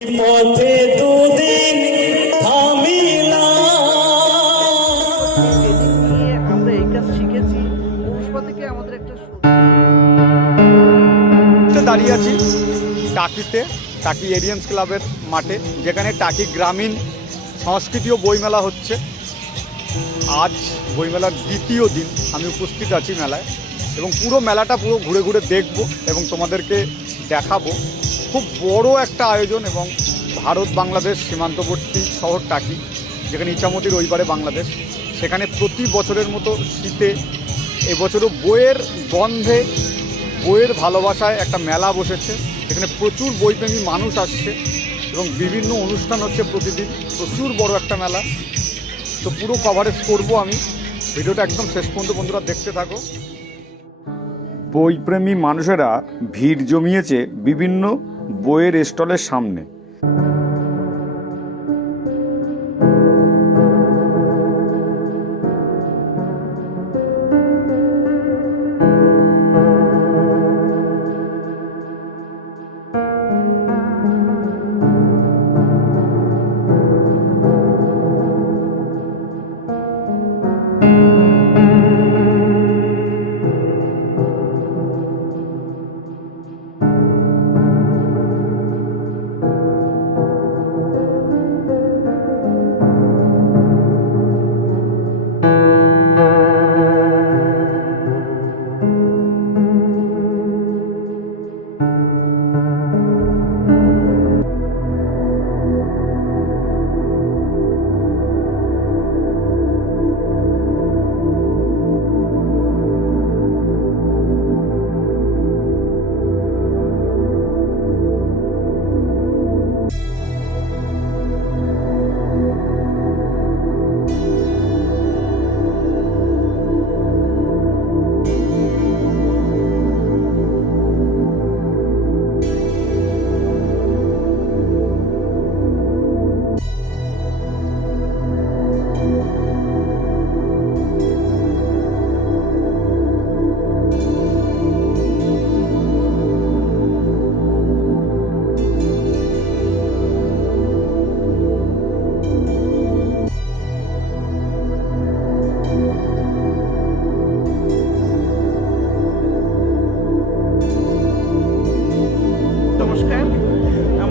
পথে দুদিন আমরা এই কাজ শিখেছি। পুষ্পা থেকে আমাদের একটা দাঁড়িয়ে আছি টাকিতে টাকি এরিয়ান্স ক্লাবের মাঠে যেখানে টাকি গ্রামীণ সংস্কৃতি ও বইমেলা হচ্ছে। আজ বইমেলার দ্বিতীয় দিন আমি উপস্থিত আছি মেলায় এবং পুরো মেলাটা পুরো ঘুরে ঘুরে দেখব এবং তোমাদেরকে দেখাবো। খুব বড় একটা আয়োজন এবং ভারত বাংলাদেশ সীমান্তবর্তী শহর টাকি, যেখানে ইচামতি রবিবারে বাংলাদেশ, সেখানে প্রতি বছরের মতো শীতে এবছরও বইয়ের গন্ধে, বইয়ের ভালোবাসায় একটা মেলা বসেছে। এখানে প্রচুর বইপ্রেমী মানুষ আসছে এবং বিভিন্ন অনুষ্ঠান হচ্ছে প্রতিদিন। প্রচুর বড় একটা মেলা। তো পুরো কভারেজ করব আমি। ভিডিওটা একদম শেষ পর্যন্ত বন্ধুরা দেখতে থাকো। বইপ্রেমী মানুষেরা ভিড় জমিয়েছে বিভিন্ন বইয়ের স্টলের সামনে।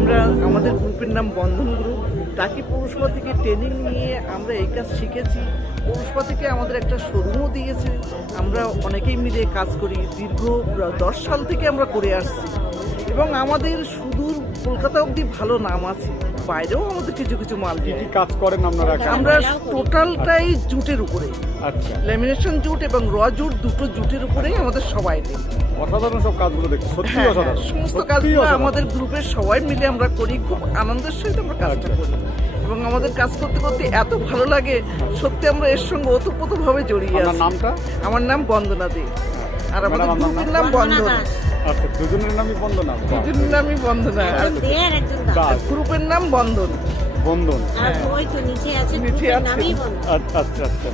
আমরা আমাদের গ্রুপের নাম বন্ধন গ্রুপ টাকি পৌরসভা থেকে ট্রেনিং নিয়ে আমরা এই কাজ শিখেছি। পৌরসভা থেকে আমাদের একটা শোরুমও দিয়েছে। আমরা অনেকেই মিলে কাজ করি। দীর্ঘ দশ সাল থেকে আমরা করে আসছি। এবং আমাদের সুদূর কলকাতা অবধি ভালো নাম আছে। বাইরেও আমাদের কিছু কিছু মাল কি কাজ করেন আপনারা আমরা টোটালটাই জুটের উপরে। আচ্ছা। ল্যামিনেশন জুট এবং র জুট দুটো জুটের উপরেই আমাদের সবাই অসাধারণ সব কাজগুলো দেখছি সত্যি হ্যাঁ, অসাধারণ হ্যাঁ, সমস্ত কাজগুলো আমাদের গ্রুপের সবাই মিলে আমরা করি খুব আনন্দের সহিত আমরা কাজটা আচ্ছা। করি। এবং আমাদের কাজ করতে করতে এত ভালো লাগে সত্যি আমরা এর সঙ্গে ওতপ্রোতভাবে জড়িয়ে আপনার আছি। নামটা? আমার নাম বন্দনা দে আর আমাদের গ্রুপের নাম? বন্ধন আচ্ছা দুজনের নামই বন্ধ নাম দুজনের নামই বন্দনা। আর গ্রুপের নাম বন্ধন বন্ধন আর ওই তো নিচে আছে নিচে গ্রুপের আছে। নামই বন্ধ আচ্ছা আচ্ছা আচ্ছা।